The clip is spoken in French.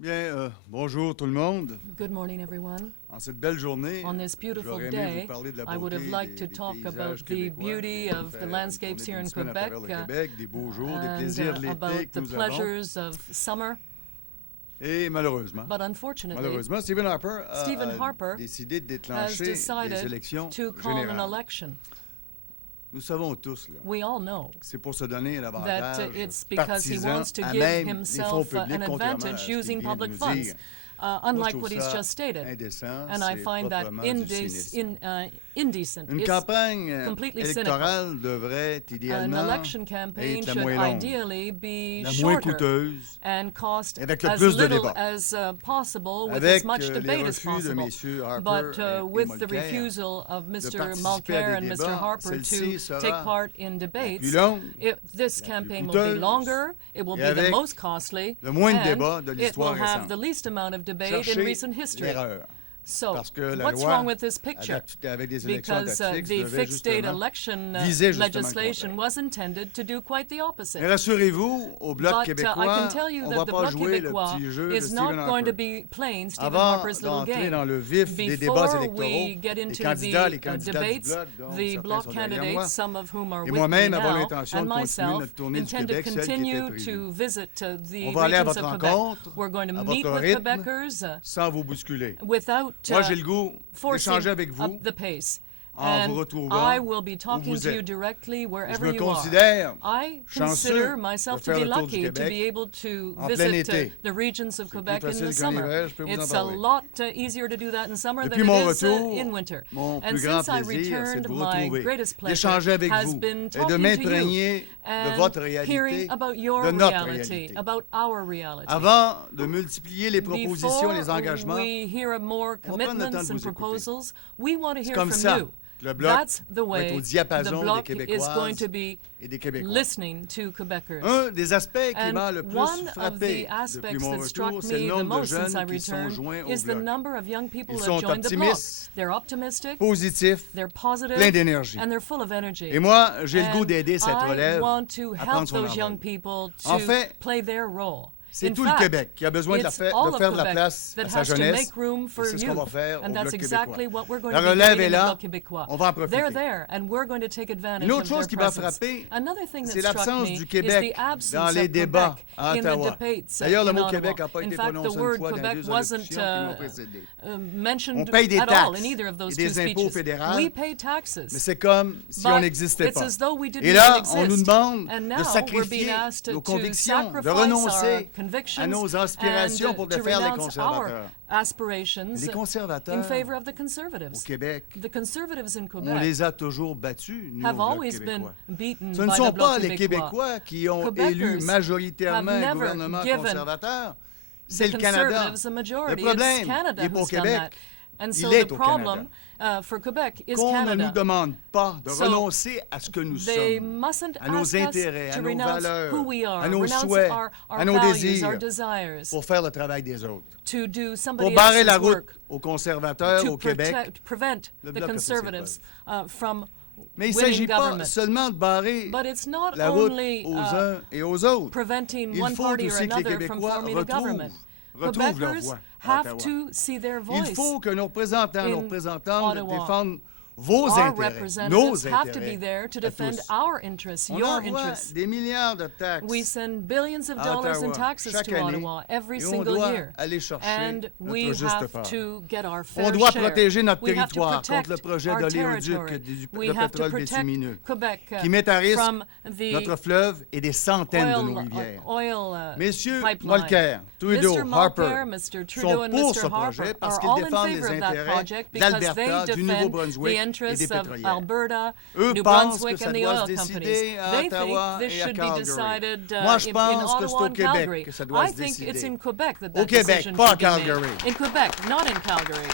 Bien, bonjour tout le monde. Good morning, everyone. En cette belle journée, On this beautiful j'aurais aimé day, vous parler de la I would have beauté liked des to talk paysages about the québécois, beauty de of faire the une landscapes tournée here in d'une semaine à Quebec travers le Québec, des beaux jours, des and plaisirs de l'été about que the nous avons. pleasures of summer. Et malheureusement, But unfortunately, Stephen Harper Stephen a Harper décidé de has déclencher des decided élections to call an générales. election. Nous savons tous là, We all know que c'est pour se donner un that avantage it's because he partisan wants to à give même les fonds himself publics, an contrairement à advantage ce qu'il using vient de public nous funds, dire. Moi, je unlike trouve what he's ça just stated. indécent, And I c'est find that proprement du cynisme. indecent. Une It's campagne completely électorale devrait An idéalement election campaign être la should moins longue, ideally be la moins shorter coûteuse, and cost avec le as plus de little débats. as possible with avec as much les debate as refus de possible. messieurs Harper But et with the Mulcair refusal of de Mr. participer Mulcair à and des Mr. débats, Harper celle-ci to sera take part in la debates, plus longue, this la campaign plus will be coûteuse longer, it will et be the avec most costly, le moins de and débats de it will l'histoire have récente. the least amount of debate in Cherchez recent history. l'erreur. So, Parce que la what's loi wrong with this picture? avec des élections à Because date fixe the devait fixed date justement election viser justement le legislation contraire. was intended to do quite the opposite. Mais rassurez-vous, au Bloc But I québécois, can tell you on ne that va the pas Bloc jouer le Québécois petit jeu de is Stephen not going to Harper. be playing Stephen Avant Harper's little d'entrer game. dans le vif des débats Before électoraux, we get les into candidats du debates, Bloc, dont the certains Bloc sont derrière moi, candidates, some of whom are et with me moi-même avons now, l'intention and de continuer myself, notre tournée du intend to Québec, celle qui était continue prévue. to visit the On va aller à regions votre of Quebec. rencontre, We're going to à meet votre with rythme, Quebecers sans vous bousculer. without Moi, j'ai le goût forcing d'échanger avec vous up the pace. en vous And retrouvant I will be où talking vous to you êtes. directly Je wherever me you are. considère I chanceux consider de myself to faire be le tour du lucky to Québec be able to en plein visit été. the regions of C'est plus Quebec in facile the qu'en summer. hiver, je peux vous en It's a parler. lot easier to do that in summer Depuis than mon it is retour, in winter. mon And plus grand since I plaisir, c'est returned, de vous my retrouver, greatest pleasure d'échanger avec has vous been et de talking to you m'imprégner de and votre réalité, hearing about your de notre reality, réalité. about our reality. Avant de multiplier les propositions, Before les engagements, we hear more on va prendre le temps commitments de and vous écouter. proposals, we want to c'est hear comme from ça you. que le Bloc That's the va être au way diapason the des Bloc is Québécoises going to be et des Québécois. listening to Quebecers. Un des aspects qui And m'a le plus one of frappé the aspects depuis mon that struck retour, c'est le me the nombre de most since I jeunes qui sont returned joints au is the Bloc. number of young people Ils who sont have joined the Bloc. optimistes, They're optimistic, positifs, they're positive, pleins d'énergie. and they're full of energy. Et moi, j'ai le goût And d'aider cette I relève want to à help prendre son those young envol. people to En fait, play their role. c'est In tout le fact, Québec qui a besoin de, it's faire all de of faire de la Quebec place that à sa has to jeunesse. make room for Et c'est ce qu'on va youth. faire And au that's Bloc exactly québécois. what we're going La to be relève doing est in the là, Bloc Québécois. on va en profiter. They're there, and we're going to take advantage Une autre of their chose qui m'a presence. frappé, Another thing that c'est struck l'absence me du is Québec the absence dans les of débats Quebec à in the Ottawa. debates D'ailleurs, le in mot Ottawa. Québec n'a pas In été fact, the prononcé une word fois dans les Quebec deux wasn't allocutions qui m'ont précédé. On mentioned paye des at all in taxes either of those et two des impôts speeches. fédéraux, We pay taxes. Mais c'est comme si But on n'existait it's pas. as though we didn't Et là, even on nous exist. demande And de now we're sacrifier being asked nos to convictions, de sacrifice our renoncer convictions à nos aspirations and pour to défaire les renounce our conservateurs. aspirations Les conservateurs in favor of the au conservatives. Québec, The conservatives in on Quebec les a toujours battus, nous, have au Bloc always been québécois. beaten Ce ne by sont the Bloc pas les Québécois. Québécois qui ont Quebecers élu majoritairement have un never gouvernement given conservateur. C'est The le Canada. Conservatives a majority. Le problème, It's Canada il est pas au who's done Québec, that. And il so est the au problem for Quebec is qu'on ne Canada. nous demande pas de So, renoncer à ce que nous They sommes, mustn't à nos ask intérêts, us à to nos renounce valeurs, who we are, à nos renounce souhaits, our à nos values, désirs, our desires, pour faire le travail des autres. to do Pour somebody barrer la else's route work, aux conservateurs to au Québec. prevent Le the Bloc a fait ses conservatives from Mais il ne winning s'agit pas government. seulement de barrer But it's not la route only aux uns et aux autres. preventing Il one faut party or aussi que les another from Québécois forming a government. retrouvent leur Quebecers voix à have Ottawa. to see their Il voice. faut que nos représentants, nos in représentantes Ottawa. défendent vos Our intérêts, nos representatives have to be intérêts there to à defend tous. our interests, On your envoie interests. des milliards de taxes We send billions of à dollars in Ottawa taxes chaque to année, Ottawa every et on single doit year. aller chercher And we notre juste have part. to get our fair On doit share. protéger notre We have to territoire protect contre le projet our d'oléoduc territory. We de have to pétrole protect bitumineux Quebec qui met à risque from the notre fleuve et des centaines de nos oil, rivières. Pipeline. Mulcair, Trudeau, Mr. Harper Mulcair, Mr. Trudeau, sont and pour Mr. ce projet Harper parce are qu'ils all in défendent les favor of that intérêts project because they d'Alberta, du defend the Nouveau-Brunswick et des interests of pétrolières. Alberta, Eux New pensent que Brunswick, ça and the doit oil se companies. décider à They Ottawa think this et à should be Calgary. decided Moi, je in pense que Ottawa c'est au and Québec Calgary. que ça doit I se think it's décider. in Quebec that Au that Québec, decision pas à should be made. Calgary. In Quebec, not in Calgary.